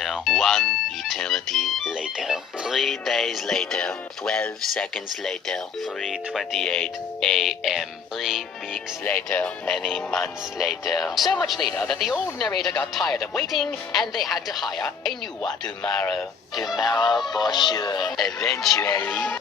1 eternity later. 3 days later. 12 seconds later. 3:28 a.m. 3 weeks later. Many months later. So much later that the old narrator got tired of waiting and they had to hire a new one. Tomorrow for sure. Eventually,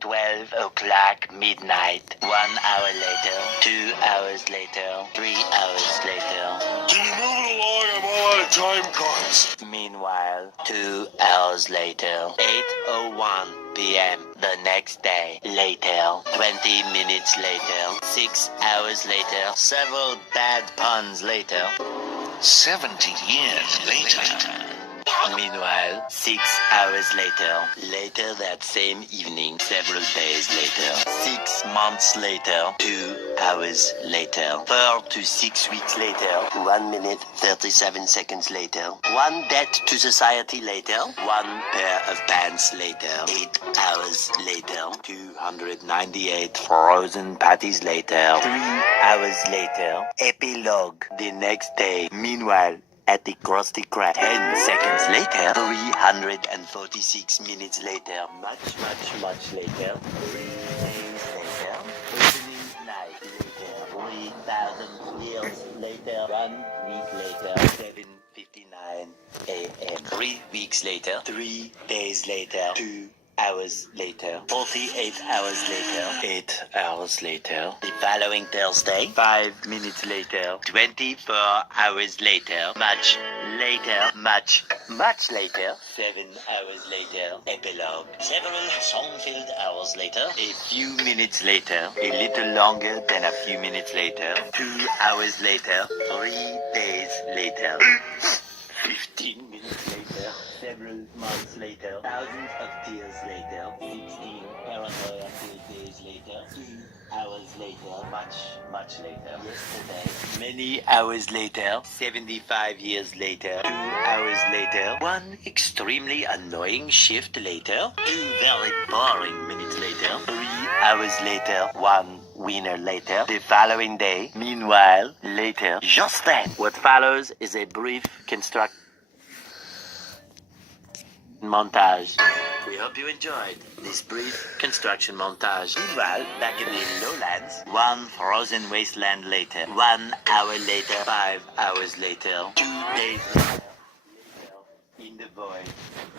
12 o'clock midnight. 1 hour later. 2 hours later. 3 hours later. Can you move it along? I'm all out of time cards. Meanwhile, 2 hours later. 8:01 p.m. the next day. Later. 20 minutes later. 6 hours later. Several bad puns later. 70 years later. Meanwhile, 6 hours later. Later that same evening. Several days later. 6 months later. 2 hours later. 4 to 6 weeks later. 1 minute 37 seconds later. 1 debt to society later. 1 pair of pants later. 8 hours later. 298 frozen patties later. 3 hours later. Epilogue the next day. Meanwhile, at the Krusty Krab. 10 seconds later. 346 minutes later. Much later. 3 days later. Opening night later. 3,000 years later. 1 week later. 7:59 a.m. 3 weeks later. 3 days later. 2 hours later. 48 hours later. 8 hours later. The following Thursday. 5 minutes later. 24 hours later. Much later. Much later. 7 hours later. Epilogue. Several song-filled hours later. A few minutes later. A little longer than a few minutes later. 2 hours later. 3 days later. 15 minutes later. Several months later. Thousands of tears later. 16 paranoia days later. 2 hours later. Much later. Yesterday. Many hours later. 75 years later. 2 hours later. 1 extremely annoying shift later. 2 very boring minutes later. 3 hours later. 1 winner later. The following day. Meanwhile, later. Just then. What follows is a brief montage. We hope you enjoyed this brief construction montage. Meanwhile, back in the lowlands, 1 frozen wasteland later. 1 hour later. 5 hours later. 2 days later. In the void.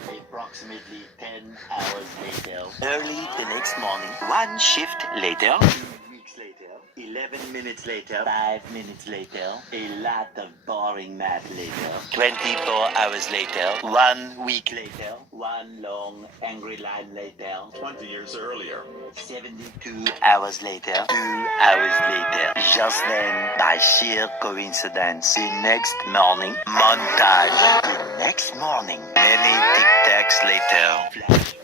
Approximately 10 hours later. Early the next morning. 1 shift later. 2 weeks later. 11 minutes later. 5 minutes later. A lot of boring math later. 24 hours later. 1 week later. 1 long angry line later. 20 years earlier. 72 hours later. 2 hours later. Just then, by sheer coincidence, the next morning. Montage. The next morning. Many tic-tacs later. Flashback.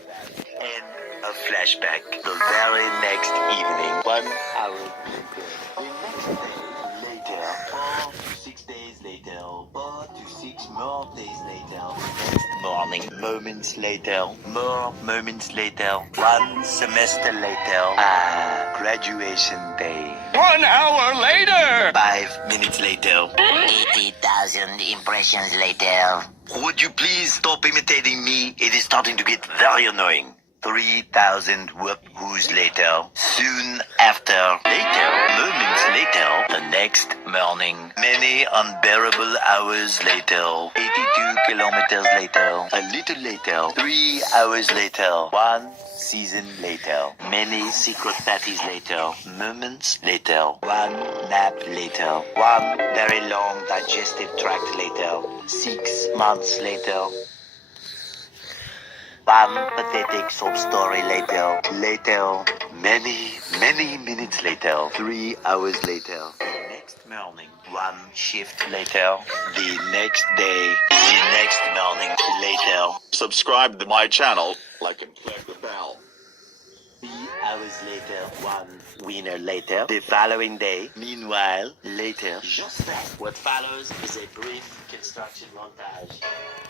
And a flashback. The very next evening. 1 hour later. The next day later. 4 to 6 days later. 4 to 6 more days later. Next morning. Moments later. More moments later. 1 semester later. Graduation day. 1 hour later. 5 minutes later. 80,000 impressions later. Would you please stop imitating me? It is starting to get very annoying. 3,000 whoop-whoos later. Soon after. Later. Moments later. The next morning. Many unbearable hours later. 82 kilometers later. A little later. 3 hours later. 1 season later. Many secret parties later. Moments later. 1 nap later. 1 very long digestive tract later. 6 months later. 1 pathetic sob story later. Later. Many minutes later. 3 hours later. The next morning. 1 shift later. The next day. The next morning. Later. Subscribe to my channel, like and click the bell. 3 hours later. 1 winner later. The following day. Meanwhile, later. Just that. What follows is a brief construction montage.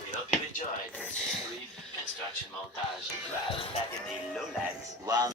We hope you enjoyed this brief construction montage. Well, back in the lowlands. 1